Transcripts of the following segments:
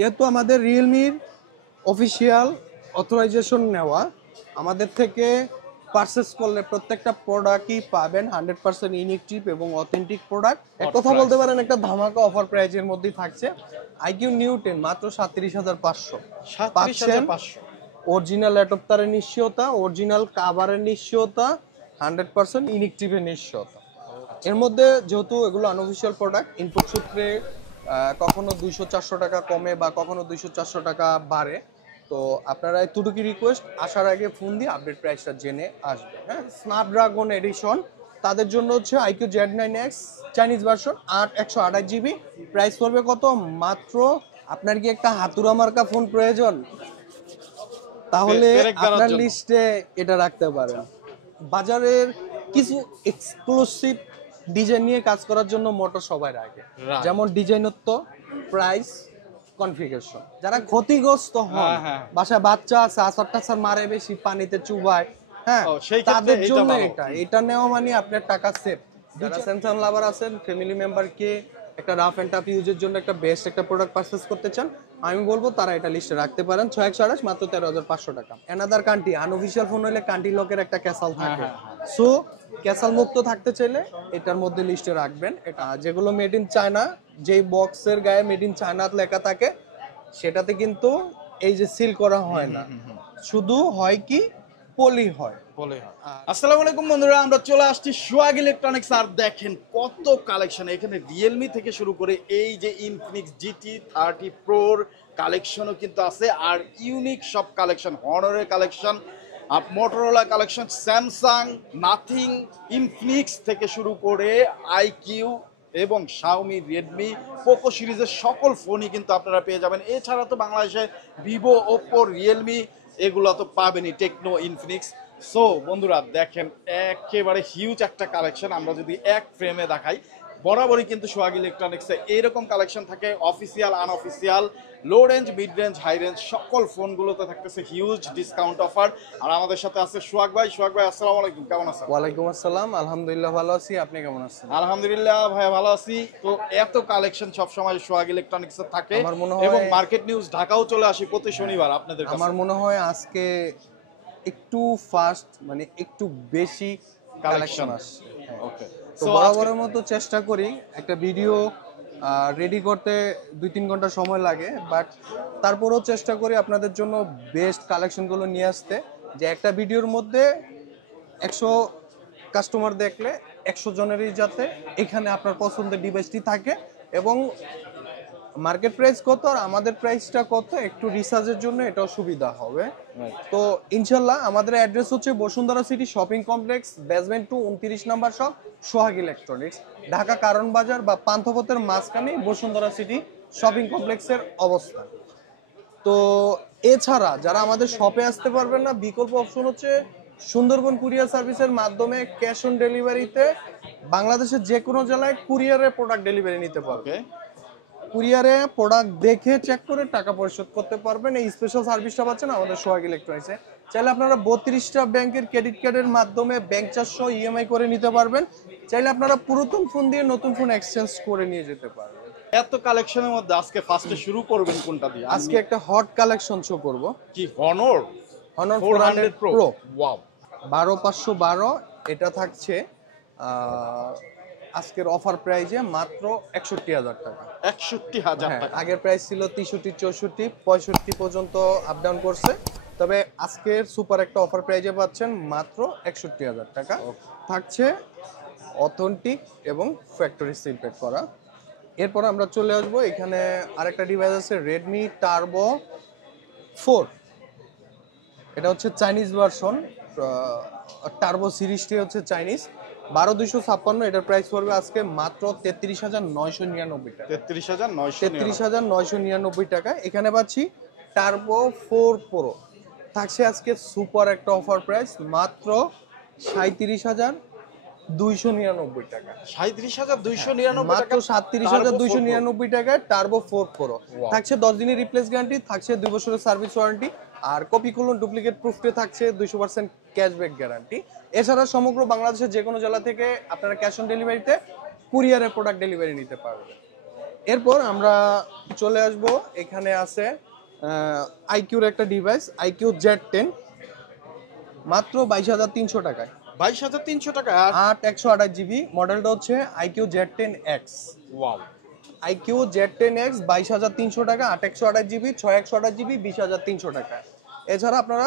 যেহেতু আমাদের রিয়েলমির official authorisation নেওয়া, আমাদের থেকে পারচেস করলে প্রত্যেকটা প্রোডাক্টই পাবেন 100% ইউনিক চিপ এবং অথেন্টিক প্রোডাক্ট। এক কথা বলতে পারেন একটা ধামাকা অফার প্রাইজের মধ্যেই থাকছে। আইকিউ নিউ 10 মাত্র 37,500 পাচ্ছেন। অরিজিনাল অ্যাডাপ্টারের নিশ্চয়তা, অরিজিনাল কাভারের নিশ্চয়তা, 100% ইউনিক চিপের নিশ্চয়তা। এর মধ্যে যেহেতু এগুলো আনঅফিসিয়াল প্রোডাক্ট, ইনপুট সূত্রে কখনো 200-400 টাকা কমে বা কখনো 200-400 টাকা বাড়ে। তো আপনারা এতটুকু রিকোয়েস্ট, আসার আগে ফোন দিয়ে আপডেট প্রাইসটা জেনে আসবে। হ্যাঁ, স্ন্যাপড্রাগন এডিশন তাদের জন্য হচ্ছে iQOO Z9X Chinese version 128 GB. Price পড়বে কত? মাত্র। আপনার কি একটা হাতুড়া মার্কা ফোন প্রয়োজন? তাহলে আপনার লিস্টে এটা রাখতে পারেন। বাজারের কিছু এক্সক্লুসিভ ডিজাইন নিয়ে কাজ করার জন্য মোটর সবাই রাখে, যেমন ডিজাইনত্ব, প্রাইস, কনফিগারেশন। যারা ক্ষতিগ্রস্ত হয়, বাসায় বাচ্চা আছে, আসার মারে বেশি, পানিতে চুবায়, হ্যাঁ, তাদের জন্য এটা নেওয়া মানে আপনার টাকা সেভ। যারা স্যামসাং লাভার আছেন, ফ্যামিলি মেম্বারকে একটা রাফ এন্ড টাফ ইউজের জন্য একটা বেস্ট একটা প্রোডাক্ট পারচেজ করতে চান, আমি বলবো তারা এটা লিস্টে রাখতে পারেন। 6128 মাত্র 13,500 টাকা। অ্যানাদার কান্ট্রি আনঅফিসিয়াল ফোন হলে কান্ট্রি লকের একটা ক্যাসাল থাকে, সো ক্যাসাল মুক্ত থাকতে চাইলে এটার মধ্যে লিস্টে রাখবেন। এটা যেগুলো মেড ইন চায়না, যেই বক্সের গায়ে মেড ইন চায়না লেখা থাকে সেটাতে কিন্তু এই যে সিল করা হয় না, শুধু হয় কি পলি হয়। আসসালামু আলাইকুম বন্ধুরা, আমরা চলে আসছি সোহাগ ইলেকট্রনিক্স। আর দেখেন কত কালেকশন এখানে, রিয়েলমি থেকে শুরু করে এই যে ইনফিনিক্স GT30 Proর কালেকশনও কিন্তু আছে, আর ইউনিক সব কালেকশন, হনরের collection, Motorola collection, Samsung, Nothing, Infinix থেকে শুরু করে আইকিউ এবং শাওমি, রেডমি, পোকো সিরিজের সকল ফোনই কিন্তু আপনারা পেয়ে যাবেন। এছাড়া তো বাংলাদেশে ভিভো, ওপ্পো, রিয়েলমি এগুলো তো পাবেনই, টেকনো, ইনফিনিক্স। সো বন্ধুরা দেখেন একেবারে হিউজ একটা কালেকশন। আমরা যদি এক ফ্রেমে দেখাই, বরাবরই কিন্তু সোহাগ ইলেকট্রনিক্সে এইরকম কালেকশন থাকে, official, unofficial, low range, mid range, high range, সকল ফোনগুলোতে থাকতেছে হিউজ ডিসকাউন্ট অফার। আর আমাদের সাথে আছে সোহাগ ভাই। সোহাগ ভাই আসসালামু আলাইকুম, কেমন আছেন? ওয়ালাইকুম আসসালাম, আলহামদুলিল্লাহ ভালো আছি, আপনি কেমন আছেন? আলহামদুলিল্লাহ ভাই ভালো আছি। তো এত কালেকশন সবসময় সোহাগ ইলেকট্রনিক্সে থাকে এবং মার্কেট নিউজ ঢাকাও চলে আসি প্রতি শনিবার আপনাদের কাছে। আমার মনে হয় আজকে একটু ফাস্ট, মানে একটু বেশি কালেকশন আসছে। ওকে, তো বরাবরের মতো চেষ্টা করি, একটা ভিডিও রেডি করতে 2-3 ঘন্টা সময় লাগে, বাট তারপরেও চেষ্টা করি আপনাদের জন্য বেস্ট কালেকশনগুলো নিয়ে আসতে, যে একটা ভিডিওর মধ্যে 100 কাস্টমার দেখলে 100 জনেরই যাতে এখানে আপনার পছন্দের ডিভাইসটি থাকে। এবং মার্কেট প্রাইস কত আর আমাদের প্রাইসটা কত, একটু রিসার্চের জন্য এটাও সুবিধা হবে। তো ইনশাল্লাহ আমাদের অ্যাড্রেস হচ্ছে Bashundhara city shopping complex, basement 2, 29 number shop, Sohag electronics, Dhaka Kawran Bazar বা পান্থপথের মাঝখানে বসুন্ধরা সিটি শপিং কমপ্লেক্সের অবস্থান। তো এছাড়া যারা আমাদের শপে আসতে পারবেন না, বিকল্প অপশন হচ্ছে সুন্দরবন কুরিয়ার সার্ভিসের মাধ্যমে ক্যাশ অন ডেলিভারিতে বাংলাদেশের যে কোনো জেলায় কুরিয়ারে প্রোডাক্ট ডেলিভারি নিতে পারবে। কুরিয়ারে প্রোডাক্ট দেখে চেক করে টাকা পরিশোধ করতে পারবেন। এই স্পেশাল সার্ভিসটা পাচ্ছেন আমাদের সোহাগ ইলেকট্রনিক্সে। চাইলে আপনারা 32টা ব্যাংকের ক্রেডিট কার্ডের মাধ্যমে ব্যাংক চার্জ সহ ইএমআই করে নিতে পারবেন। চাইলে আপনারা পুরাতন ফোন দিয়ে নতুন ফোন এক্সচেঞ্জ করে নিয়ে যেতে পারবেন। এত কালেকশনের মধ্যে আজকে ফার্স্টে শুরু করবেন কোনটা দিয়ে? আজকে একটা হট কালেকশন শো করব। কি? Honor 400 pro. ওয়াও, 12512। এটা থাকছে আজকের অফার প্রাইজে মাত্র 61,000 টাকা। 61,000 টাকা। আগের প্রাইস ছিল 63, 64, 65 পর্যন্ত আপ ডাউন করছে, তবে আজকের সুপার একটা অফার প্রাইজে পাচ্ছেন মাত্র 61,000 টাকা। থাকছে অথেন্টিক এবং ফ্যাক্টরি সিল প্যাক করা। এরপর আমরা চলে আসবো, এখানে আরেকটা ডিভাইস আছে রেডমি টার্বো 4। এটা হচ্ছে চাইনিজ ভার্সন, টার্বো সিরিজটি হচ্ছে চাইনিজ। 12256, এটার প্রাইস পড়বে আজকে মাত্র 33,999 টাকা। 33,999 টাকা। এখানে পাচ্ছি টার্বো 4 প্রো, থাকছে আজকে সুপার একটা অফার প্রাইস মাত্র 37,299 টাকা। 37,299 মাত্র 37,299 টাকায় টার্বো 4 প্রো। থাকছে 10 দিনের রিপ্লেস গ্যারান্টি, থাকছে 2 বছরের সার্ভিস ওয়ারেন্টি, আর কপি করুন ডুপ্লিকেট প্রুফে থাকছে 200% ক্যাশব্যাক গ্যারান্টি। এছাড়া সমগ্র বাংলাদেশের যে কোনো জেলা থেকে আপনারা ক্যাশ অন ডেলিভারিতে কুরিয়ারে প্রোডাক্ট ডেলিভারি নিতে পারবেন। এরপর আমরা চলে আসব, এখানে আছে আইকিউর একটা ডিভাইস আইকিউ Z10, মাত্র 22,300 টাকায়। 22,300 টাকা। 128GB, মডেলটা হচ্ছে IQ Z10X। Wow, IQ Z10X 22,300 টাকা, 128GB, 628GB, 20,300 টাকা। এছাড়া আপনারা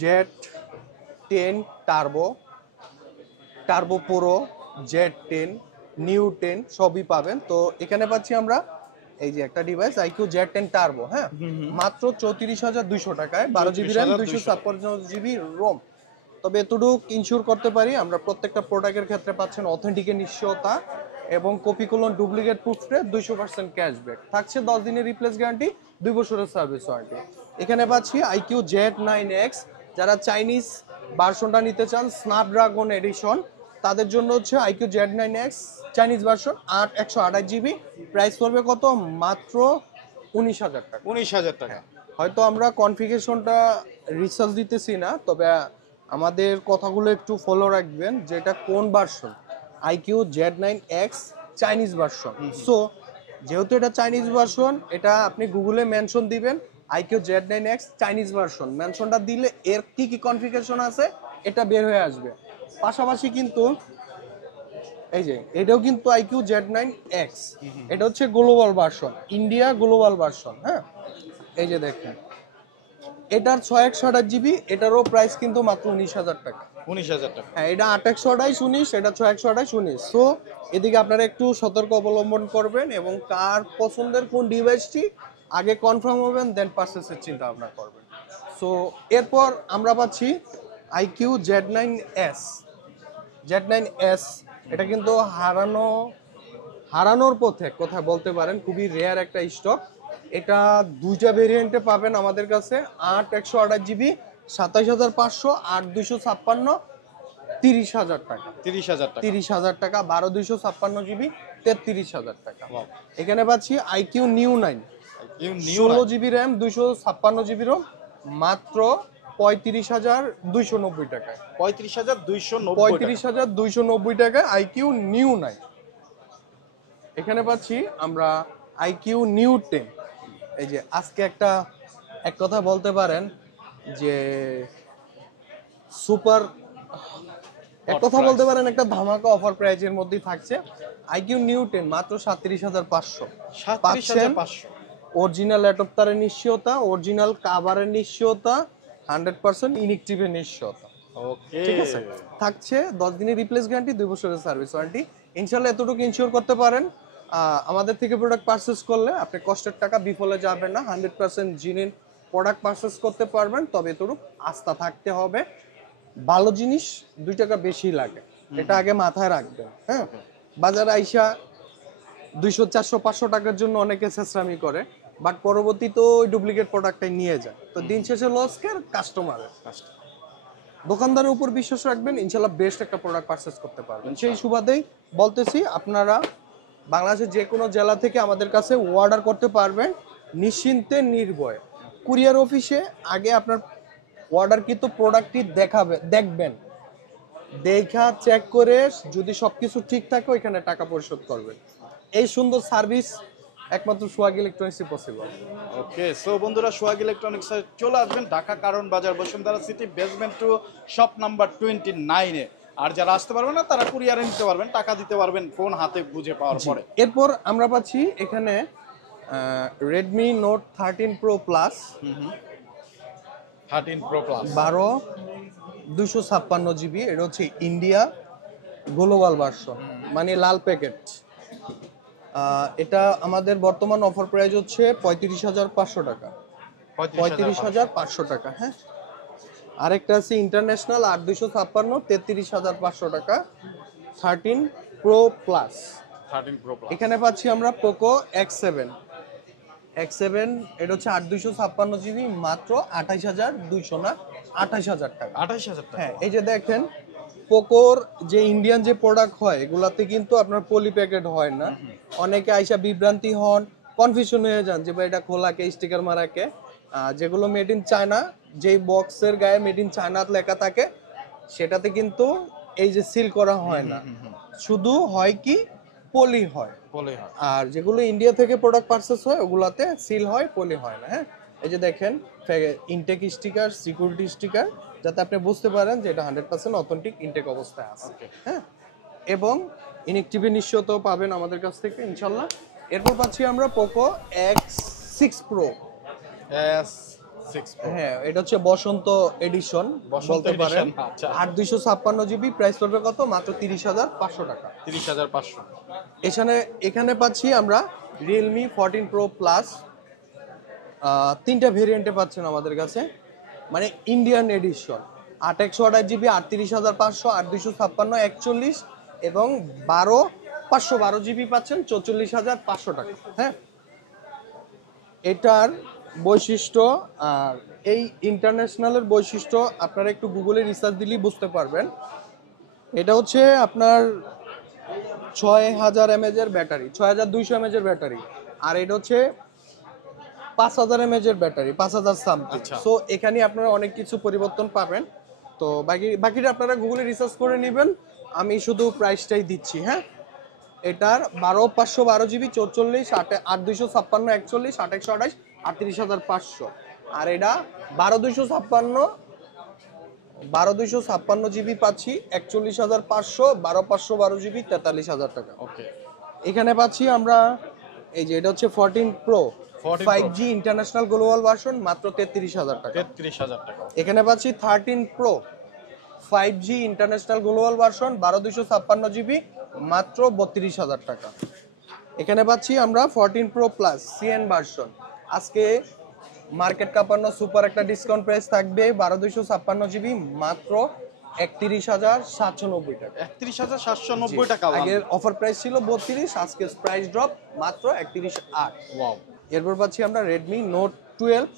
Z10 turbo, turbo pro, Z10, new 10 সবই পাবেন। তো এখানে পাচ্ছি আমরা এই যে একটা ডিভাইস আইকিউ Z10 টার্বো, হ্যাঁ, মাত্র 34,200 টাকায়, 12GB র্যাম, 256GB রোম। তবে এতটুকু ইনশিওর করতে পারি আমরা, প্রত্যেকটা প্রোডাক্টের ক্ষেত্রে পাচ্ছেন অথেন্টিকের নিশ্চয়তা এবং কপি কোলন ডুপ্লিকেট প্রুফে 200% ক্যাশব্যাক থাকছে, 10 দিনের রিপ্লেস গ্যারান্টি, 2 বছরের সার্ভিস ওয়ারেন্টি। এখানে পাচ্ছি আইকিউ Z9X, যারা চাইনিজ ভার্সনটা নিতে চান স্ন্যাপড্রাগন এডিশন, তাদের জন্য হচ্ছে iQOO Z9X Chinese version 128GB, price পড়বে কত? মাত্র 19,000 টাকা। 19,000 টাকা। হয়তো আমরা কনফিগারেশনটা রিসার্চ দিতেছি না, তবে আমাদের কথাগুলো একটু ফলো রাখবেন, যেটা কোন version, iQOO Z9X Chinese version. So যেহেতু এটা চাইনিজ ভার্সন, এটা আপনি গুগলে মেনশন দিবেন আইকিউ Z9X চাইনিজ ভার্সন, মেনশনটা দিলে এর কি কি কনফিগারেশন আছে এটা বের হয়ে আসবে। পাশাপাশি কিন্তু এই যে এটাও কিন্তু আইকিউ Z9X, এটা হচ্ছে global version, India global version, হ্যাঁ। এই যে দেখেন এটার 628GB, এটারও প্রাইস কিন্তু মাত্র 19,000 টাকা। 19,000 টাকা। হ্যাঁ, এটা 828/19, এটা 628/19। সো এদিকে আপনারা একটু সতর্ক অবলম্বন করবেন এবং কার পছন্দের কোন ডিভাইসটি আগে কনফার্ম হবেন, দেন পারচেসের চিন্তা ভাবনা করবেন। সো এরপর আমরা পাচ্ছি আইকিউ Z9S। Z9S এটা কিন্তু হারানোর পথে কোথায় বলতে পারেন, খুবই রেয়ার একটা স্টক। এটা দুইটা ভেরিয়েন্টে পাবেন আমাদের কাছে, 8/128GB 27,500, 8/256 30,000 টাকা। 30,000 টাকা। 30,000 টাকা, 12/256GB 33,000 টাকা। এখানে পাচ্ছি IQ new 9, 16GB RAM, 256GB Rome, মাত্র 35,290 টাকায়। 35,290 টাকায় আইকিউ নিউ 9। এখানে পাচ্ছি আমরা আইকিউ নিউ 10। এই যে আজকে এক কথা বলতে পারেন যে সুপার, এক কথা বলতে পারেন একটা ধামাকা অফার প্রাইজের মধ্যেই থাকছে আইকিউ নিউ 10, মাত্র 37,500। 37,500। অরিজিনাল অ্যাডপ্টারের নিশ্চয়তা, অরিজিনাল কাভারের নিশ্চয়তা, 100% ইনএক্টিভের নিশ্চয়তা। ওকে, ঠিক আছে, থাকছে 10 দিনের রিপ্লেস গ্যারান্টি, 2 বছরের সার্ভিস ওয়ারেন্টি। ইনশাআল্লাহ এতটুকু ইনশিওর করতে পারেন, আমাদের থেকে প্রোডাক্ট পারচেস করলে আপনি কষ্টের টাকা বিফলে যাবেন না, 100% জিনিস প্রোডাক্ট পারচেস করতে পারবেন। তবে এতটুকু আস্থা থাকতে হবে, ভালো জিনিস 2 টাকা বেশি লাগে, এটা আগে মাথায় রাখবেন, হ্যাঁ। বাজারে আইসা 200, 400, 500 টাকার জন্য অনেকে চেষ্টামি করে, বাট পরবর্তীতে ওই ডুপ্লিকেট প্রোডাক্টটাই নিয়ে যায়, তো দিন শেষে লস কে? কাস্টমারের। দোকানদারের উপর বিশ্বাস রাখবেন, ইনশাল্লাহ বেস্ট একটা প্রোডাক্ট পারচেস করতে পারবেন। সেই সুবাদেই বলতেছি, আপনারা বাংলাদেশের যে কোনো জেলা থেকে আমাদের কাছে অর্ডার করতে পারবেন নিশ্চিন্তে, নির্ভয়ে। কুরিয়ার অফিসে আগে আপনার অর্ডারকৃত প্রোডাক্টটি দেখবেন, দেখা চেক করে যদি সবকিছু ঠিক থাকে ওইখানে টাকা পরিশোধ করবেন। এই সুন্দর সার্ভিস একমাত্র সোহাগ ইলেকট্রনিক্সই পসিবল। ওকে, সো বন্ধুরা, সোহাগ ইলেকট্রনিক্স চলে আসবেন Dhaka Kawran Bazar, Bashundhara city, basement 2, shop number 29-এ। আর যারা আসতে পারবেন না তারা কুরিয়ারে নিতে পারবেন, টাকা দিতে পারবেন ফোন হাতে বুঝে পাওয়ার পরে। এরপর আমরা পাচ্ছি এখানে Redmi Note 13 Pro Plus, 13 Pro Plus 12 256GB, এটা হচ্ছে ইন্ডিয়া গ্লোবাল ভার্সন, মানে লাল প্যাকেট। এটা আমাদের বর্তমান অফার প্রাইস হচ্ছে 35,500 টাকা। 35,500 টাকা, হ্যাঁ। আরেকটা আছে ইন্টারন্যাশনাল 8/256, 33,500 টাকা, 13 Pro Plus। 13 Pro Plus এখানে পাচ্ছি আমরা পোকো X7, এটা হচ্ছে 8/256GB, মাত্র 28,200 না 28,000 টাকা। 28,000 টাকা। হ্যাঁ, এই যে দেখেন পোকোর যে ইন্ডিয়ান যে প্রোডাক্ট হয় এগুলাতে কিন্তু আপনার পলি প্যাকেট হয় না, অনেকে আইসা বিভ্রান্তি হন, কনফিউশন হয়ে যান যে ভাই এটা খোলাকে স্টিকার মারাকে। যেগুলো মেড ইন চায়না, যেই বক্সের গায়ে মেড ইন চায়না লেখা থাকে সেটাতে কিন্তু এই যে সিল করা হয় না, শুধু হয় কি পলি হয়। পলি হয়। আর যেগুলো ইন্ডিয়া থেকে প্রোডাক্ট পারচেস হয় ওগুলাতে সিল হয়, পলি হয় না। হ্যাঁ, এই যে দেখেন ইনটেক স্টিকার, সিকিউরিটি স্টিকার, যাতে আপনি বুঝতে পারেন যে এটা 100% অথেন্টিক ইনটেক অবস্থায় আছে। ওকে। হ্যাঁ, এবং ইনএক্টিভি নিশ্চিত পাবেন আমাদের কাছ থেকে ইনশাল্লাহ। এরপর পাচ্ছি আমরা Poco X6 Pro। S6 Pro। হ্যাঁ, এটা হচ্ছে বসন্ত এডিশন বসন্ত বলতে পারেন। edition, আচ্ছা। 8 256 GB, প্রাইস পড়বে কত? মাত্র 30,500 টাকা। 30,500। এখানে পাচ্ছি আমরা Realme 14 Pro Plus, তিনটা ভেরিয়েন্টে পাচ্ছেন আমাদের কাছে, মানে ইন্ডিয়ান এডিশন। 8 128 GB, 38,500, 8 256, 41 এবং 512 GB পাচ্ছেন 44,500 টাকা। হ্যাঁ, এটার বৈশিষ্ট্য আর এই ইন্টারন্যাশনালের বৈশিষ্ট্য আপনারা একটু গুগলে রিসার্চ দিলেই বুঝতে পারবেন। এটা হচ্ছে আপনার 6000 mAh এর ব্যাটারি, 6200 mAh এর ব্যাটারি, আর এটা হচ্ছে 5000 mAh এর ব্যাটারি, 5000 সামথিং। আচ্ছা। সো এখানে আপনারা অনেক কিছু পরিবর্তন পাবেন। তো বাকিটা আপনারা গুগলে রিসার্চ করে নেবেন, আমি শুধু প্রাইসটাই দিচ্ছি। হ্যাঁ, এটার 512 GB, 44, 8 256, 41, 8 128, 38,500। আর এটা 12 256 GB পাচ্ছি 41,500, 512 GB 43,000 টাকা। ওকে। এখানে পাচ্ছি আমরা এই যে এটা হচ্ছে 14 Pro 14 Pro 5G international global version, মাত্র 33,000 টাকা। 33,000 টাকা। এখানে পাচ্ছি 13 Pro 5G international global version, 12 256 GB, মাত্র 32,000 টাকা। এখানে পাচ্ছি আমরা 14 Pro Plus CN ভার্সন, আজকে মার্কেট কাঁপানো সুপার একটা ডিসকাউন্ট প্রাইস থাকবে, 12 256 GB, মাত্র 31,790 টাকা। 31,790 টাকা। আগের অফার প্রাইস ছিল 32, আজকে প্রাইস ড্রপ মাত্র 31,800। ওয়াও। এরপর পাচ্ছি আমরা Redmi Note 12,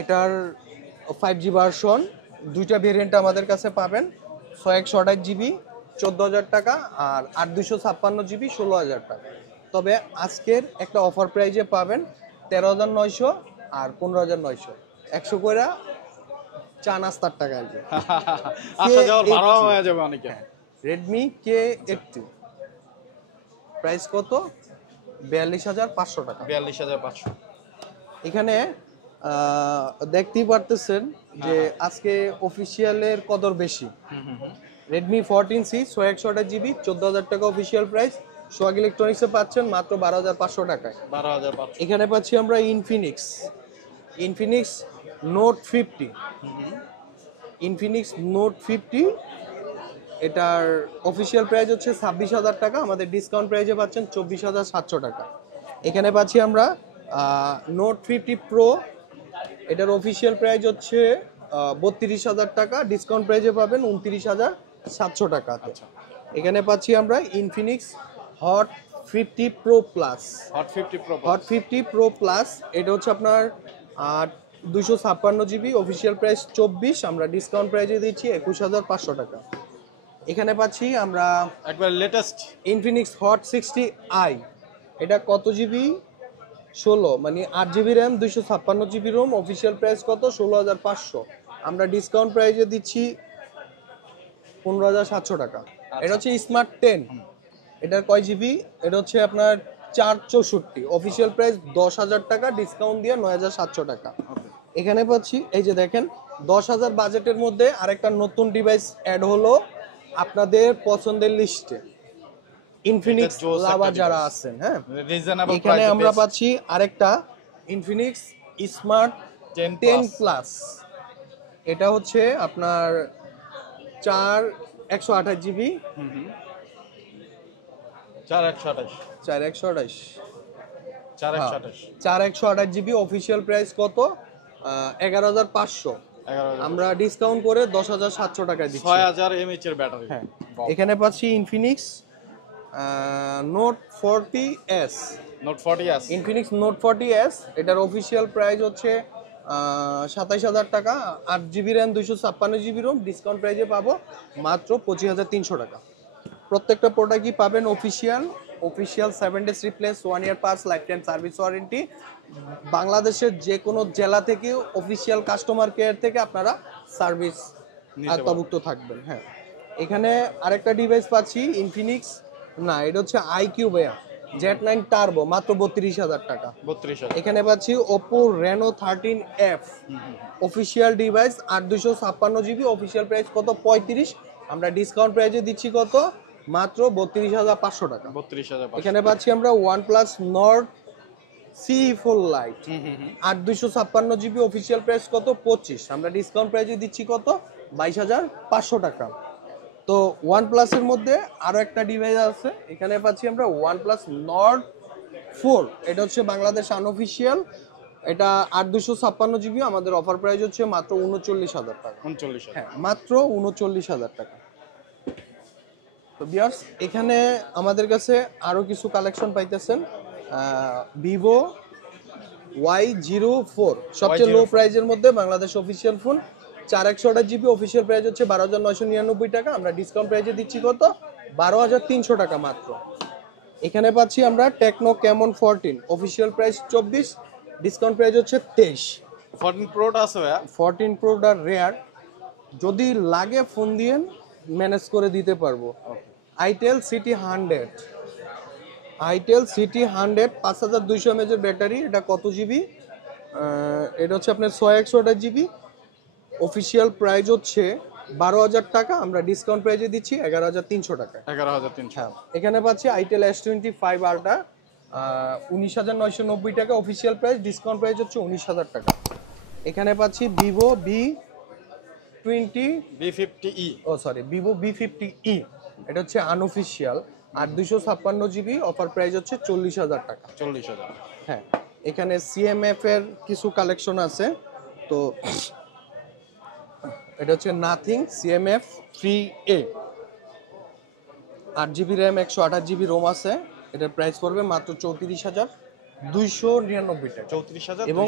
এটার 5G ভার্সন, দুইটা ভেরিয়েন্ট আমাদের কাছে পাবেন, 6128 GB 14,000 টাকা, আর 8 256 GB 16,000 টাকা। তবে আজকের একটা অফার প্রাইজে পাবেন 13,900 আর 15,900, 100 করে চা নাস্তার টাকা আসবে। আসা যাওয়ার ভাড়া হয়ে যাবে অনেকে। Redmi K80 প্রাইস কত? 42,500 টাকা। 42,500। এখানে দেখতেই পারতেছেন যে আজকে অফিসিয়ালের কদর বেশি। Redmi 14C 6128 GB 14,000 টাকা অফিসিয়াল প্রাইস, সোহাগ ইলেকট্রনিক্সে পাচ্ছেন মাত্র 12,500 টাকায়। 12,500। এখানে পাচ্ছি আমরা Infinix Note 50, Infinix Note 50, এটার অফিসিয়াল প্রাইস হচ্ছে 26,000 টাকা, আমাদের ডিসকাউন্ট প্রাইসে পাচ্ছেন 24,700 টাকা। এখানে পাচ্ছি আমরা Note 50 Pro, এটার অফিসিয়াল প্রাইস হচ্ছে 32,000 টাকা, ডিসকাউন্ট প্রাইসে পাবেন 29,700 টাকা। এখানে পাচ্ছি আমরা Infinix Hot 50 Pro Plus, Hot 50 Pro। Hot 50 Pro Plus, এটা হচ্ছে আপনার 256 GB, অফিসিয়াল প্রাইস 24, আমরা ডিসকাউন্ট প্রাইসে দিচ্ছি 21,500 টাকা। এখানে পাচ্ছি আমরা একবার লেটেস্ট Infinix Hot 60i, এটা কত জিবি? 16, মানে 8 GB RAM, 256 GB ROM, official price কত? 16,500, আমরা ডিসকাউন্ট প্রাইসে দিচ্ছি 15,700 টাকা। এটা হচ্ছে স্মার্ট 10, এটার কয় জিবি? এটা হচ্ছে আপনার 464, অফিসিয়াল প্রাইস 10,000 টাকা, ডিসকাউন্ট দিয়ে 9,700 টাকা। এখানে পাচ্ছি এই যে দেখেন 10,000 বাজেটের মধ্যে আরেকটা নতুন ডিভাইস অ্যাড হলো আপনাদের পছন্দের লিস্টে, ইনফিনিক্স এটা জোস একটা লাভার যারা device। আছেন। হ্যাঁ, রিজনেবল এখানে প্রাইস। আমরা পাচ্ছি আরেকটা ইনফিনিক্স স্মার্ট 10 10 প্লাস, এটা হচ্ছে আপনার 128 GB, 4128। 4128, 4128। 4128 GB, অফিসিয়াল প্রাইস কত? 11,500, 11,000। আমরা ডিসকাউন্ট করে 10,700 টাকায় দিচ্ছি। 6000 mAh এর ব্যাটারি। হ্যাঁ, এখানে পাচ্ছি Infinix note 40s, note 40s। Infinix note 40s, এটার অফিসিয়াল প্রাইস হচ্ছে 27,000 টাকা, 8 GB RAM, 256 GB ROM, discount প্রাইসে পাবো মাত্র 25,300 টাকা। প্রত্যেকটা প্রোডাক্টই পাবেন official 7 days replace, 1 year pass, life time service warranty. বাংলাদেশের যে কোনো জেলা থেকে অফিসিয়াল কাস্টমার কেয়ার থেকে আপনারা সার্ভিস আওতাভুক্ত থাকবেন। হ্যাঁ, এখানে আরেকটা ডিভাইস পাচ্ছি ইনফিনিক্স না, এটা হচ্ছে আইকিউ ভাইয়া, Z9 টার্বো, মাত্র 32,000 টাকা। 32,000। এখানে পাচ্ছি Oppo Reno 13F official device, 8256 GB, official price কত 35, আমরা ডিসকাউন্ট প্রাইসে দিচ্ছি কত মাত্র 32,500 টাকা। 32,500। এখানে পাচ্ছি আমরা OnePlus Nord CE4 Lite 8256 GB, official price কত 25, আমরা ডিসকাউন্ট প্রাইসে দিচ্ছি কত 22,500 টাকা। তো OnePlus এর মধ্যে আরো একটা ডিভাইস আছে, এখানে পাচ্ছি আমরা OnePlus Nord 4, এটা হচ্ছে বাংলাদেশ আনঅফিসিয়াল, এটা 8256 জিবি, আমাদের অফার প্রাইস হচ্ছে মাত্র 39,000 টাকা। 39,000। হ্যাঁ, মাত্র 39,000 টাকা। তো ভিউয়ার্স, এখানে আমাদের কাছে আরো কিছু কালেকশন পাইতেছেন। ভিভো Y04 সবচেয়ে লো প্রাইজের মধ্যে Bangladesh official phone, 4128 GB, official price হচ্ছে 12,999 টাকা, আমরা ডিসকাউন্ট প্রাইসে দিচ্ছি কত 12,300 টাকা মাত্র। এখানে পাচ্ছি আমরা techno Camon 14, official price 24, discount price হচ্ছে 23। 14 প্রোটা আছে ভাইয়া? 14 প্রোটা রেয়ার, যদি লাগে ফোন দিয়ে ম্যানেজ করে দিতে পারবো। Itel city 100, itel city 100 5200 mAh এর ব্যাটারি, এটা কত জিবি, এটা হচ্ছে আপনার 6128 জিবি, অফিসিয়াল প্রাইস হচ্ছে 12,000 টাকা, আমরা ডিসকাউন্ট প্রাইসে দিচ্ছি 11,300 টাকা। 11,300। হ্যাঁ, এখানে পাচ্ছি আইটেল S25 আলট্রা 19,990 টাকা, অফিসিয়াল প্রাইস, ডিসকাউন্ট প্রাইস হচ্ছে 19,000 টাকা। এখানে পাচ্ছি ভিভো V50e। ভিভো V50e, এটা হচ্ছে আনঅফিসিয়াল 8256 জিবি, অফার প্রাইস হচ্ছে 40,000 টাকা। 40,000। হ্যাঁ, এখানে সিএমএফ এর কিছু কালেকশন আছে। তো এটা হচ্ছে nothing CMF 3A, 8 GB RAM, 128 GB ROM আছে, এটার প্রাইস পড়বে মাত্র 34,299 টাকা। 34,299। এবং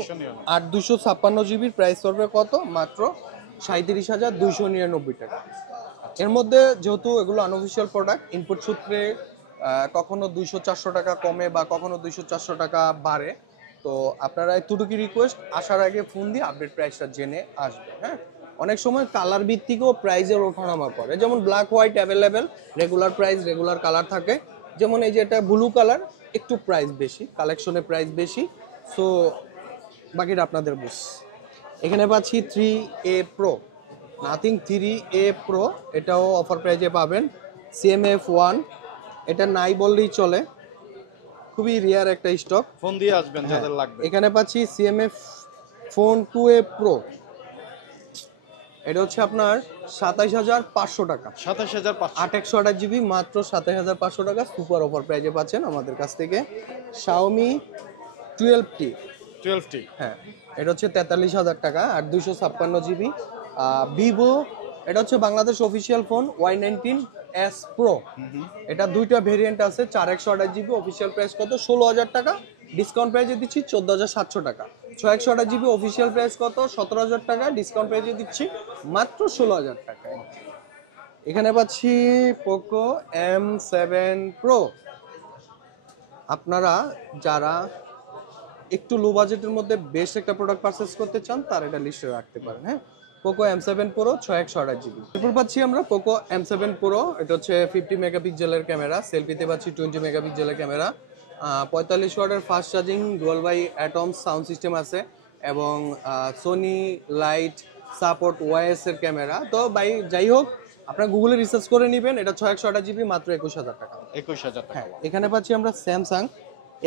8256 জিবির প্রাইস পড়বে কত মাত্র 37,299 টাকা। এর মধ্যে যেহেতু এগুলো আনঅফিসিয়াল প্রোডাক্ট, ইনপুট সূত্রে কখনো 200-400 টাকা কমে বা কখনো 200-400 টাকা বাড়ে, তো আপনারা এতটুকু রিকোয়েস্ট, আসার আগে ফোন দিয়ে আপডেট প্রাইসটা জেনে আসবে। হ্যাঁ, অনেক সময় কালার ভিত্তিকও প্রাইসের ওঠানামা করে, যেমন black white available, regular price regular colour থাকে, যেমন এই যে এটা ব্লু কালার, একটু প্রাইস বেশি, কালেকশনে প্রাইস বেশি, সো বাকিটা আপনাদের বুঝ। এখানে পাচ্ছি 3A Pro, nothing 3A Pro, এটাও অফার প্রাইজে পাবেন। CMF1, এটা নাই বললেই চলে, খুবই রিয়ার একটা স্টক, ফোন দিয়ে আসবেন যাদের লাগবে। এখানে পাচ্ছি CMF ফোন 2A Pro, এটা হচ্ছে আপনার 27,500 টাকা। 27,500। 8/128 জিবি, মাত্র 27,500 টাকা, সুপার অফার প্রাইজে পাচ্ছেন আমাদের কাছ থেকে। Xiaomi 12T, 12T। হ্যাঁ, এটা হচ্ছে 43,000 টাকা, 8256 জিবি। ভিভো, এটা হচ্ছে Bangladesh official phone Y19s Pro, এটা দুইটা ভেরিয়েন্ট আছে, 4128 জিবি, অফিসিয়াল প্রাইস কত 16,000 টাকা, ডিসকাউন্ট প্রাইসে দিচ্ছি 14,700 টাকা। 6128 জিবি, অফিসিয়াল প্রাইস কত 17,000 টাকা, ডিসকাউন্ট প্রাইসে দিচ্ছি মাত্র 16,000 টাকা। এখানে পাচ্ছি পোকো M7 Pro, আপনারা যারা একটু লো বাজেটের মধ্যে বেস্ট একটা প্রোডাক্ট পারচেজ করতে চান, তার এটা লিস্টে রাখতে পারেন। হ্যাঁ, পোকো M7 Pro 6128 জিবি। এরপর পাচ্ছি আমরা পোকো M7 Pro, এটা হচ্ছে 50 মেগাপিক্সেলের ক্যামেরা, সেলফিতে পাচ্ছি 20 মেগাপিক্সেলের ক্যামেরা, 45 ওয়াটের fast charging, dual by atom sound system আছে, এবং সোনি লাইট সাপোর্ট ওয়াইএস এর ক্যামেরা। তো যাই হোক, আপনারা গুগলে রিসার্চ করে নেবেন, এটা 6128 জিবি, মাত্র 21,000 টাকা। 21,000 টাকা। হ্যাঁ, এখানে পাচ্ছি আমরা স্যামসাং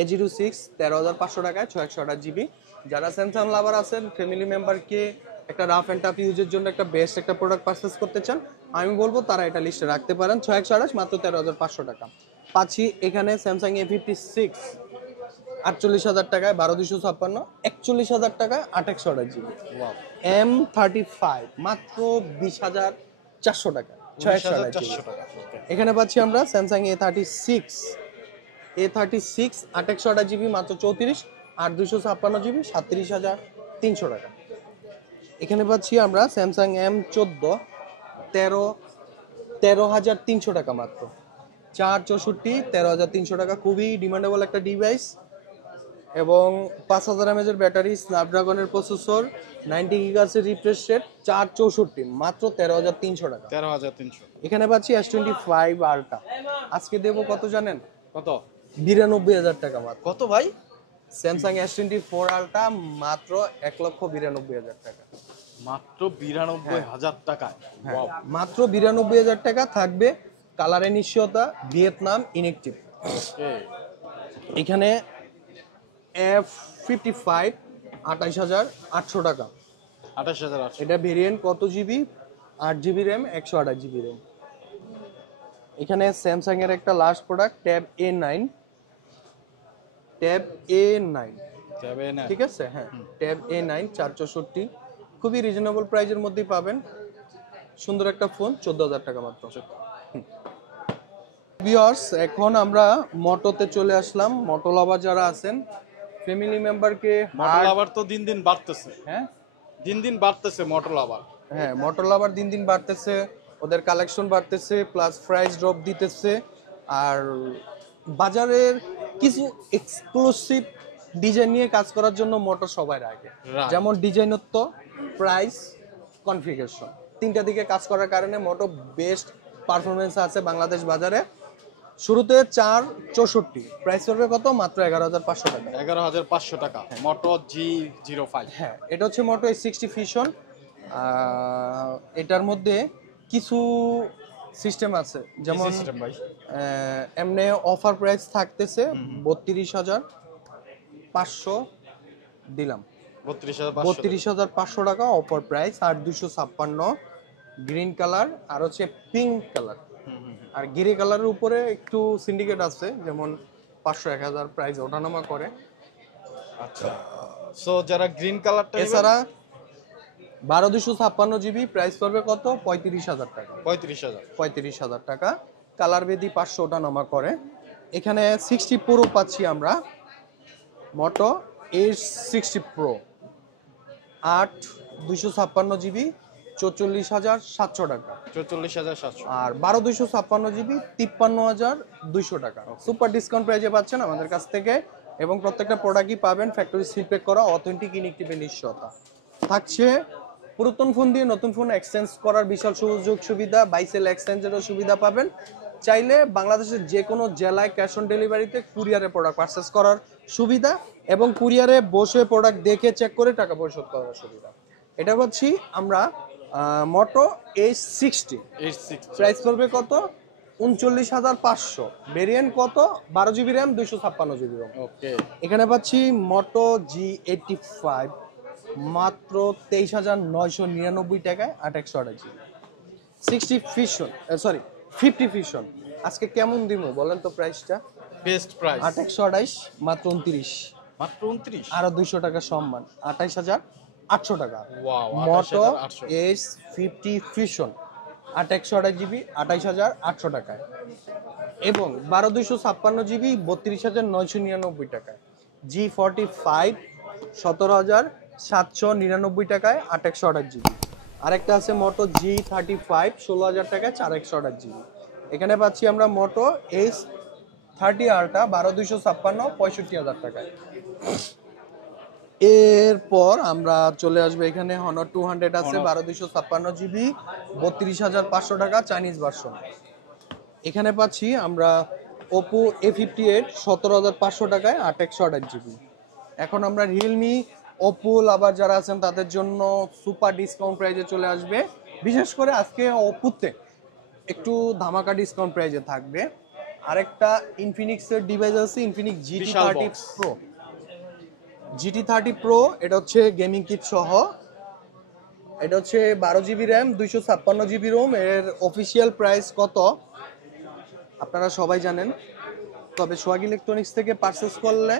A06 13,500 টাকায় 6128 জিবি। যারা স্যামসাং লাভার আছেন, ফ্যামিলি মেম্বারকে একটা রাফ অ্যান্ড টাফ ইউজের জন্য একটা বেস্ট একটা প্রোডাক্ট পারচেজ করতে চান, আমি বলবো তারা এটা লিস্টে রাখতে পারেন। 6128, মাত্র 13,500 টাকা। পাচ্ছি এখানে স্যামসাং A56 48,000 টাকায় 12,256, 41,000 টাকায় 8/128 জিবি। M35 মাত্র 20,400 টাকা, 6128 জিবি। 400 টাকা। এখানে পাচ্ছি আমরা স্যামসাং A36 8/128 জিবি, মাত্র 34, 8/256 জিবি, 37,300 টাকা। এখানে পাচ্ছি আমরা স্যামসাং M14 13,300 টাকা মাত্র, 4/64 13,300 টাকা, খুবই ডিমান্ডেবল একটা ডিভাইস। এবং 5000 mAh এর ব্যাটারি, স্ন্যাপড্রাগনের প্রসেসর, 90 গিগাহার্টজের রিফ্রেশ রেট, 464 মাত্র 13300 টাকা। 13300। এখানে পাচ্ছি S25 আলট্রা, আজকে দেবো কত জানেন? কত? 92000 টাকা মাত্র। কত ভাই? স্যামসাং S24 আলট্রা মাত্র 1,92,000 টাকা। মাত্র 92000 টাকায়। হ্যাঁ, মাত্র 92000 টাকা থাকবে। কালারে নিশ্চয়তা, ভিয়েতনাম ইনেকটিভ। ওকে। এখানে F55 28800 টাকা। 28800। এটা ভেরিয়েন্ট কত GB? 8 GB RAM, 128 GB RAM. এখানে স্যামসাং এর একটা last product tab A9, tab A9, যাবে না। ঠিক আছে? হ্যাঁ, ট্যাব A9 464, খুবই রিজনেবল প্রাইজের মধ্যেই পাবেন। সুন্দর একটা ফোন, 14000 টাকা মাত্র। ভিউয়ার্স, এখন আমরা মোটোতে চলে আসলাম। মোটো লাভার যারা আছেন, ফ্যামিলি মেম্বারকে মডেল আবার তো দিন দিন বাড়তেছে। হ্যাঁ দিন দিন বাড়তেছে মডেল আবার। হ্যাঁ, মোটো লাভার দিন দিন বাড়তেছে, ওদের কালেকশন বাড়তেছে, প্লাস প্রাইস ড্রপ দিতেছে। আর বাজারের কিছু এক্সক্লুসিভ ডিজাইন নিয়ে কাজ করার জন্য মোটো সবাই রাখে, Right. যেমন ডিজাইনত্ব, প্রাইস, কনফিগারেশন, তিনটা দিকে কাজ করার কারণে মোটো বেস্ট পারফরমেন্স আছে বাংলাদেশ বাজারে। শুরুতে 464, প্রাইস পড়বে কত? মাত্র 11500 টাকা। 11500 টাকা মোটো G05। হ্যাঁ, এটা হচ্ছে মোটো S60 ফিউশন। এটার মধ্যে কিছু সিস্টেম আছে, যেমন সিস্টেম ভাই। এমনি অফার প্রাইস থাকতেছে 32500 দিলাম, 32500। 32500 টাকা অফার প্রাইস। আর 256 গ্রিন কালার, আর হচ্ছে পিঙ্ক কালার, আর গ্রে কালারের উপরে একটু সিন্ডিকেট আছে, যেমন 500 1000 প্রাইস ওঠানামা করে। আচ্ছা, সো যারা গ্রিন কালারটা এছাড়া 12256 জিবি, প্রাইস পড়বে কত? 35000 টাকা। 35000। 35000 টাকা, কালার বেদি 500 ওঠানামা করে। এখানে 60 প্রো পাচ্ছি আমরা, মোটো A60 প্রো, 256 জিবি, 44700 টাকা। 44700। আর 12256 জিবি, 53200 টাকা। সুপার ডিসকাউন্ট প্রাইজে পাচ্ছেন আমাদের কাছ থেকে, এবং প্রত্যেকটা প্রোডাক্টই পাবেন ফ্যাক্টরি সিলপ্যাক করা, অথেন্টিক ইনেকটিভের নিশ্চয়তা থাকছে। পুরাতন ফোন দিয়ে নতুন ফোন এক্সচেঞ্জ করার বিশাল সুযোগ সুবিধা, বাইসেল এক্সচেঞ্জেরও সুবিধা পাবেন। চাইলে বাংলাদেশের যে কোনো জেলায় ক্যাশ অন ডেলিভারিতে কুরিয়ারে প্রোডাক্ট পারচেস করার সুবিধা, এবং কুরিয়ারে বসে প্রোডাক্ট দেখে চেক করে টাকা পরিশোধ করার সুবিধা। এটা হচ্ছে আমরা মোটো A60, প্রাইস পড়বে কত? 39500, ভেরিয়েন্ট কত? 12 জিবি র্যাম, 256 জিবি র্যাম। ওকে। এখানে পাচ্ছি মোটো G85 মাত্র 23999 টাকায়, 828 জিবি, 60 ফিউশন, সরি 50 ফিউশন। আজকে কেমন দিব বলেন তো প্রাইসটা? বেস্ট প্রাইস 828 মাত্র 29, মাত্র 29। আরো 200 টাকা সম্মান, 28800 টাকা। ওয়াও, মোটো 28800। S50 ফিউশন, 828 জিবি, 28800 টাকায়। এবং 12256 জিবি, 32999 টাকায়। G45 17799 টাকায়, 828 জিবি। আরেকটা আছে মোটো G35 16000 টাকায়, 4128 জিবি। এখানে পাচ্ছি আমরা মোটো S30 আলট্রা 12256, 65000 টাকায়। এরপর আমরা চলে আসবো এখানে হনর 200 আছে, 12256 জিবি, 32500 টাকা, চাইনিজ ভার্সন। এখানে পাচ্ছি আমরা ওপো A58 17500 টাকায়, 828 জিবি। এখন আমরা রিয়েলমি, ওপো আবার যারা আছেন তাদের জন্য সুপার ডিসকাউন্ট প্রাইজে চলে আসবে। বিশেষ করে আজকে ওপোতে একটু ধামাকা ডিসকাউন্ট প্রাইজে থাকবে। আরেকটা ইনফিনিক্সের ডিভাইস আছে, Infinix GT30 pro. GT30 pro, এটা হচ্ছে গেমিং কিট সহ। এটা হচ্ছে 12 জিবি র্যাম, 256 জিবি রোম। এর অফিসিয়াল প্রাইস কত আপনারা সবাই জানেন, তবে সোহাগ ইলেকট্রনিক্স থেকে পারচেস করলে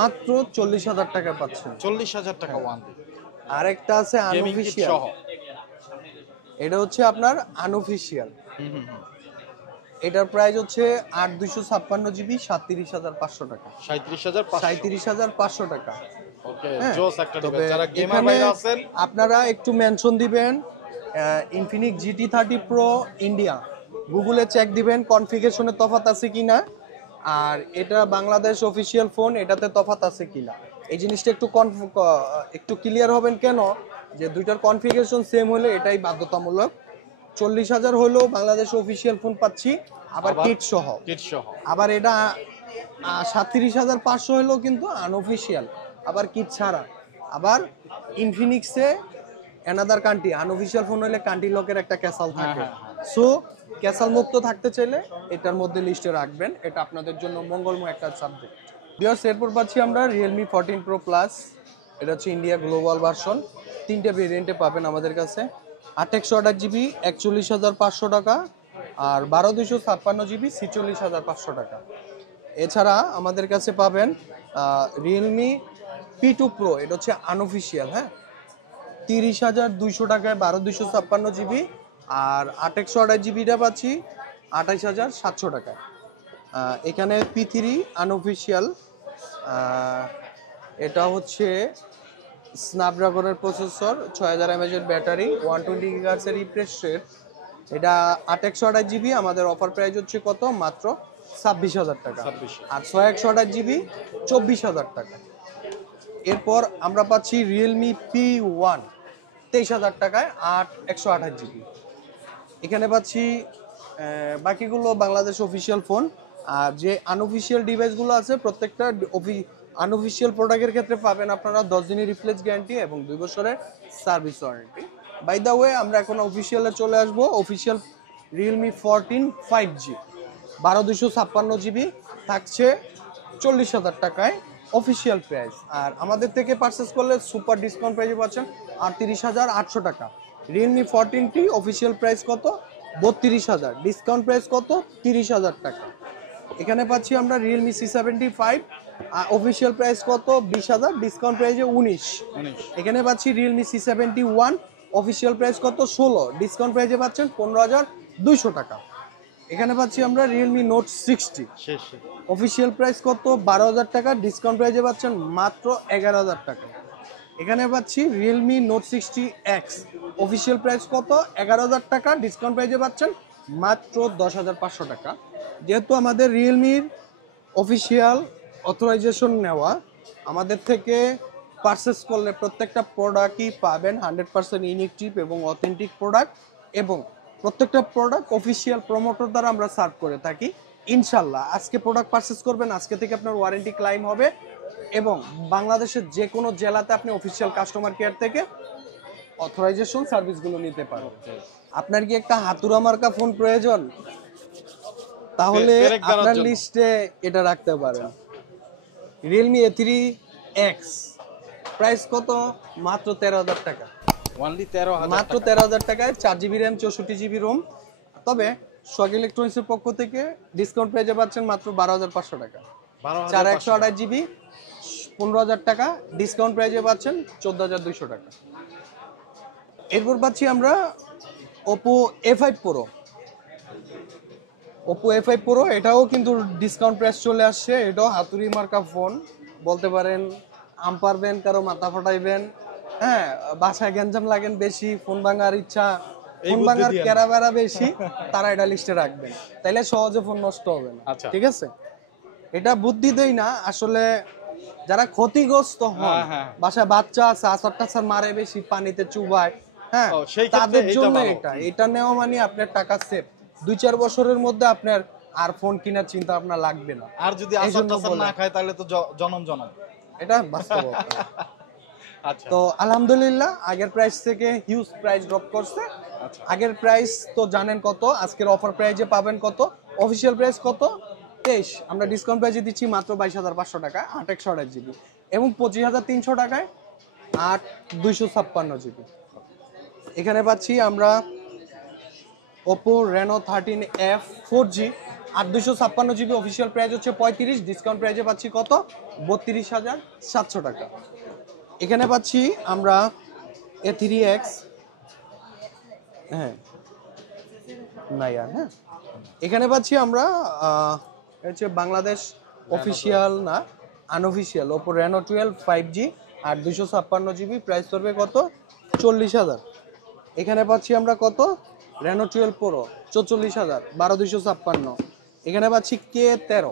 মাত্র 40000 টাকা পাচ্ছেন। 40000 টাকা ওয়ান। আরেকটা আছে আনঅফিশিয়াল, এটা হচ্ছে আপনার আনঅফিশিয়াল। এটার প্রাইস হচ্ছে 8256 জিবি, 37500 টাকা। 37500 টাকা। ওকে, হ্যাঁ, জোস একটা তবে ডিভাইস। যারা গেমার এখানে ভাইরা আছেন আপনারা একটু মেনশন দিবেন ইনফিনিক্স GT30 প্রো ইন্ডিয়া, গুগলে চেক দিবেন কনফিগারেশনের তফাৎ আছে কিনা। আর এটা বাংলাদেশ অফিসিয়াল ফোন, এটাতে তফাৎ আছে কিনা এই জিনিসটা একটু ক্লিয়ার হবেন। কেন যে দুইটার কনফিগারেশন সেম হলে এটাই বাধ্যতামূলক। 40,000 হলেও বাংলাদেশ অফিসিয়াল ফোন পাচ্ছি, আবার কিট সহ। আবার এটা 37,500 হলেও কিন্তু আনঅফিসিয়াল, আবার কিট ছাড়া। আবার ইনফিনিক্সে অ্যানাদার কান্ট্রি আনঅফিসিয়াল ফোন হলে কান্ট্রি লকের একটা ক্যাসাল থাকে। সো ক্যাসাল মুক্ত থাকতে চাইলে এটার মধ্যে লিস্টে রাখবেন, এটা আপনাদের জন্য মঙ্গলময় একটা সাবজেক্ট। ভিউয়ার্স, এরপর পাচ্ছি আমরা Realme 14 Pro Plus। এটা হচ্ছে ইন্ডিয়া গ্লোবাল ভার্সন, 3টে ভেরিয়েন্টে পাবেন আমাদের কাছে। 8/128 জিবি 41,500 টাকা, আর 12/256 জিবি 46,500 টাকা। এছাড়া আমাদের কাছে পাবেন Realme P2 Pro, এটা হচ্ছে আনঅফিসিয়াল, হ্যাঁ, 30,200 টাকায় 12/256 জিবি, আর 8/128 জিবিটা পাচ্ছি 28,700 টাকায়। এখানে P3 আনঅফিসিয়াল, এটা হচ্ছে স্ন্যাপড্রাগনের প্রসেসর, 6000 mAh এর ব্যাটারি, 120 GHz এর রিফ্রেশ রেট। এটা 8/128 জিবি, আমাদের অফার প্রাইস হচ্ছে কত, মাত্র 26,000 টাকা। আর 6/128 জিবি 24,000 টাকা। এরপর আমরা পাচ্ছি Realme P1, 23,000 টাকায় 8/128 জিবি। এখানে পাচ্ছি বাকিগুলো বাংলাদেশ অফিসিয়াল ফোন। আর যে আনঅফিসিয়াল ডিভাইসগুলো আছে প্রত্যেকটা আনঅফিসিয়াল প্রোডাক্টের ক্ষেত্রে পাবেন আপনারা 10 দিনের রিপ্লেস গ্যারান্টি এবং 2 বছরের service warranty. By the way, আমরা এখন অফিসিয়ালে চলে আসবো। অফিসিয়াল Realme 14 5G 12/256 জিবি থাকছে 40,000 টাকায় অফিসিয়াল প্রাইস। আর আমাদের থেকে পারচেস করলে সুপার ডিসকাউন্ট প্রাইসে পাচ্ছেন 38,800 টাকা। Realme 14T অফিসিয়াল প্রাইস কত, 32,000, ডিসকাউন্ট প্রাইস কত, 30,000 টাকা। এখানে পাচ্ছি আমরা Realme C75, অফিসিয়াল প্রাইস কত, 20,000, ডিসকাউন্ট প্রাইসে 19। এখানে পাচ্ছি Realme C71, অফিসিয়াল প্রাইস কত, 16, ডিসকাউন্ট প্রাইসে পাচ্ছেন 15,200 টাকা। এখানে পাচ্ছি আমরা Realme Note 60, অফিসিয়াল প্রাইস কত, 12,000 টাকা, ডিসকাউন্ট প্রাইসে পাচ্ছেন মাত্র 11,000 টাকা। এখানে পাচ্ছি Realme Note 60X, official price কত, 11,000 টাকা, ডিসকাউন্ট প্রাইসে পাচ্ছেন মাত্র 10,500 টাকা। যেহেতু আমাদের রিয়েলমির অফিসিয়াল অথরাইজেশন নেওয়া, আমাদের থেকে পারচেস করলে প্রত্যেকটা প্রোডাক্টই পাবেন 100% ইউনিক চিপ এবং অথেন্টিক প্রোডাক্ট, এবং প্রত্যেকটা প্রোডাক্ট অফিসিয়াল প্রমোটর দ্বারা আমরা সার্ভ করে থাকি। ইনশাল্লাহ আজকে প্রোডাক্ট পারচেস করবেন, আজকে থেকে আপনার ওয়ারেন্টি ক্লাইম হবে, এবং বাংলাদেশের যে কোনো জেলাতে আপনি অফিসিয়াল কাস্টমার কেয়ার থেকে অথরাইজেশন সার্ভিসগুলো নিতে পারেন। আপনার কি একটা হাতুড়া মার্কা ফোন প্রয়োজন? তাহলে আপনার লিস্টে এটা রাখতে পারেন। Realme A3X প্রাইস কত, মাত্র 13,000 টাকা। মাত্র 13,000 টাকায় 4GB র্যাম 64GB রোম। তবে সোহাগ ইলেকট্রনিক্সের পক্ষ থেকে ডিসকাউন্ট প্রাইসে পাচ্ছেন মাত্র 12,500 টাকা। 4/128GB 15,000 টাকা, ডিসকাউন্ট প্রাইসে পাচ্ছেন 14,200 টাকা। এরপর পাচ্ছি আমরা Oppo A5 Pro। Oppo A5 Pro এটাও কিন্তু ডিসকাউন্ট প্রাইস চলে আসছে। এটাও হাতুড়ি মার্কা ফোন বলতে পারেন। আম পারবেন, কারো মাথা ফাটাইবেন, হ্যাঁ, বাসায় গ্যাঞ্জাম লাগেন বেশি, ফোন ভাঙার ইচ্ছা, ফোন ভাঙার কেরা বেড়া বেশি, তারা এটা লিস্টে রাখবেন, তাইলে সহজে ফোন নষ্ট হবে না। ঠিক আছে, এটা বুদ্ধি দেই না, আসলে যারা ক্ষতিগ্রস্ত হন, বাসায় বাচ্চা আছে, আসার টাসার মারে বেশি, পানিতে চুবায়, হ্যাঁ, তাদের জন্য এটা নেওয়া মানে আপনার টাকা সেভ। 2-4 বছরের মধ্যে আপনার আর ফোন কেনার চিন্তা আপনার লাগবে না। আর যদি আসার টাসার না খায় তাহলে তো জনম জনম, এটা বাস্তব। আচ্ছা, তো আলহামদুলিল্লাহ আগের প্রাইস থেকে হিউজ প্রাইস ড্রপ করছে। আগের প্রাইস তো জানেন কত, আজকের অফার প্রাইসে পাবেন কত, অফিসিয়াল প্রাইস কত 23, আমরা ডিসকাউন্ট প্রাইসে দিচ্ছি মাত্র 22,500 টাকায় 8/128GB, এবং 25,300 টাকায় 8/256GB। এখানে পাচ্ছি আমরা Oppo Reno 13F 4G 8/256GB, official price হচ্ছে 35, ডিসকাউন্ট প্রাইসে পাচ্ছি কত, 32,700 টাকা। এখানে পাচ্ছি আমরা A3X, হ্যাঁ এখানে পাচ্ছি আমরা হচ্ছে বাংলাদেশ অফিসিয়াল না, unofficial Oppo Reno 12 5G 8/256GB, price করবে কত, 40,000। এখানে পাচ্ছি আমরা কত, Reno 12 Pro 44,000 12/256। এখানে পাচ্ছি K13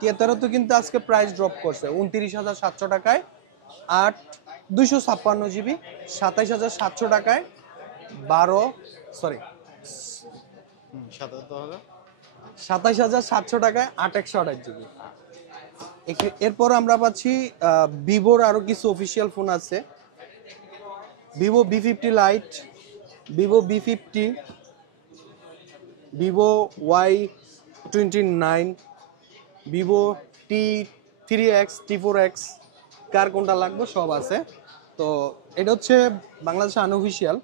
K13 তো কিন্তু আজকে প্রাইস ড্রপ করছে 29,700 টাকায়, 256 জিবি 27,700 টাকায়, 27,700 টাকায় 8/128 জিবি। এরপর আমরা পাচ্ছি ভিভোর আরো কিছু অফিসিয়াল ফোন আছে। Vivo V50 light, Vivo V50, Vivo Y29, Vivo T3X, T4X, কার কোনটা লাগবে সব আছে। তো এটা হচ্ছে বাংলাদেশে আনঅফিসিয়াল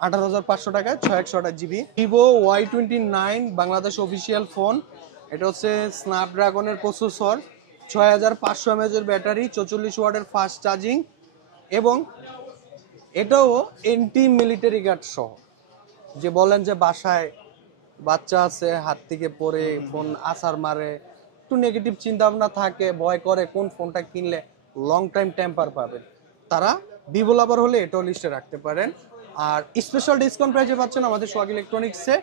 18,500 টাকায় 6/128 GB. Vivo Y29 Bangladesh official phone, এটা হচ্ছে স্ন্যাপড্রাগনের প্রসেসর, 6,500 mAh এর ব্যাটারি, 44 ওয়াটের ফাস্ট চার্জিং, এবং এটাও এন্টি মিলিটারি গার্ড সহ। যে বলেন যে বাসায় বাচ্চা আছে, হাত থেকে পড়ে ফোন আছাড় মারে, একটু নেগেটিভ চিন্তা ভাবনা থাকে, ভয় করে কোন ফোনটা কিনলে লং টাইম টেম্পার পাবেন, তারা ভিভো লাভার হলে এটাও লিস্টে রাখতে পারেন। আর স্পেশাল ডিসকাউন্ট প্রাইসে পাচ্ছেন আমাদের সোহাগ ইলেকট্রনিক্সে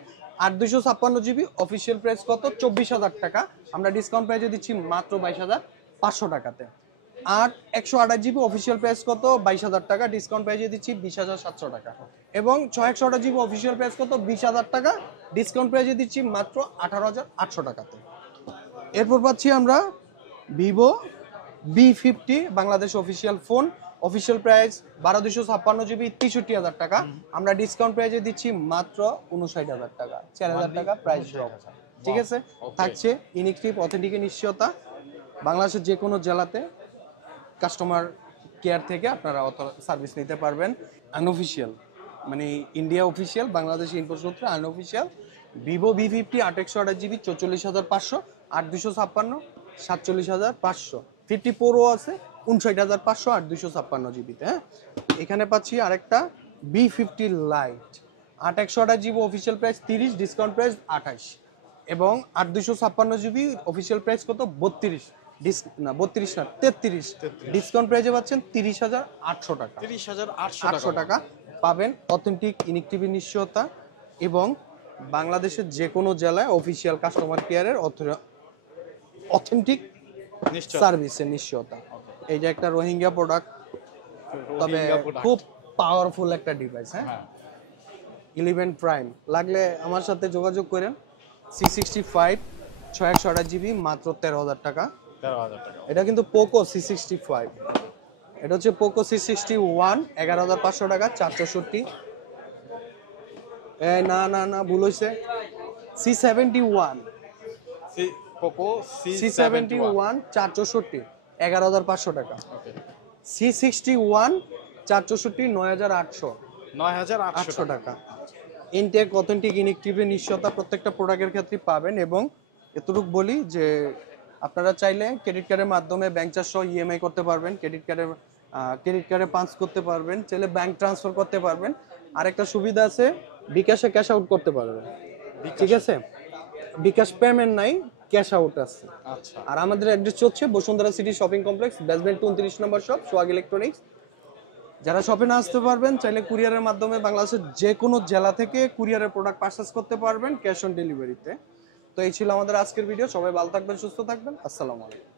8/256 জিবি। অফিসিয়াল প্রাইস কত? 24,000 টাকা। আমরা ডিসকাউন্ট প্রাইসে দিচ্ছি মাত্র 22,500 টাকাতে। 8/128 জিবি অফিসিয়াল প্রাইস কত? 22,000 টাকা। ডিসকাউন্ট প্রাইসে দিচ্ছি 20,700 টাকা। এবং 6/128 জিবি অফিসিয়াল প্রাইস কত? 20,000 টাকা। ডিসকাউন্ট প্রাইসে দিচ্ছি মাত্র 18,800 টাকাতে। এরপর পাচ্ছি আমরা Vivo V50 Bangladesh official phone, official price 12,256 GB 63,000 টাকা। আমরা ডিসকাউন্ট প্রাইসে দিচ্ছি মাত্র 59,000 টাকা, 4,000 টাকা প্রাইস ড্রপ। ঠিক আছে, থাকছে ইনএক্টিভ অথেন্টিকের নিশ্চয়তা। বাংলাদেশের যে কোনো জেলাতে কাস্টমার কেয়ার থেকে আপনারা সার্ভিস নিতে পারবেন। আনঅফিসিয়াল মানে ইন্ডিয়া অফিসিয়াল, বাংলাদেশ ইনফোসূত্রে unofficial Vivo V50 8/128 GB 44,500, 8/256, 47,500, 50 Pro আছে 59,500, 8/256 জিবিতে। হ্যাঁ, এখানে পাচ্ছি আরেকটা V50 light 8/128 GB official price 30, discount price 28, এবং 8/256 জিবি অফিসিয়াল প্রাইস কত? 32, 32 না 33, ডিসকাউন্ট প্রাইসে পাচ্ছেন 30,800 টাকা। 30,800 টাকা পাবেন অথেন্টিক ইনএক্টিভের নিশ্চয়তা এবং বাংলাদেশের যে কোনো জেলায় অফিসিয়াল কাস্টমার কেয়ারের অথেন্টিক সার্ভিসের নিশ্চয়তা। এই যে একটা রোহিঙ্গা প্রোডাক্ট, তবে খুব পাওয়ারফুল একটা ডিভাইস। হ্যাঁ, 11 প্রাইম লাগলে আমার সাথে যোগাযোগ করেন। C65 6/128 জিবি মাত্র 13,000 টাকা। এটা কিন্তু পোকো C65, এটা হচ্ছে পোকো C61 11,500 টাকা 464। না না না ভুল হয়েছে, C71 পোকো C71 464 11,500 টাকা। C61 464 9,800 টাকা। ইনটেক অথেন্টিক ইনএক্টিভের নিশ্চয়তা প্রত্যেকটা প্রোডাক্টের ক্ষেত্রে পাবেন। এবং এতটুকু বলি যে আপনারা চাইলে ক্রেডিট কার্ডের মাধ্যমে ব্যাংক চার্জ সহ ইএমআই করতে পারবেন, ক্রেডিট কার্ডে পাঞ্চ করতে পারবেন, চাইলে ব্যাংক ট্রান্সফার করতে পারবেন। আরেকটা সুবিধা আছে, বিকাশে ক্যাশ আউট করতে পারবেন। ঠিক আছে, বিকাশ পেমেন্ট নাই, ক্যাশ আউট আছে। আচ্ছা, আর আমাদের অ্যাড্রেস হচ্ছে Bashundhara city shopping complex, basement 29 নম্বর শপ, সোহাগ ইলেকট্রনিক্স। যারা শপে না আসতে পারবেন চাইলে কুরিয়ারের মাধ্যমে বাংলাদেশের যে কোনো জেলা থেকে কুরিয়ারের প্রোডাক্ট পারচেজ করতে পারবেন ক্যাশ অন ডেলিভারিতে। তো এই ছিল আমাদের আজকের ভিডিও। সবাই ভালো থাকবেন, সুস্থ থাকবেন। আসসালামু আলাইকুম।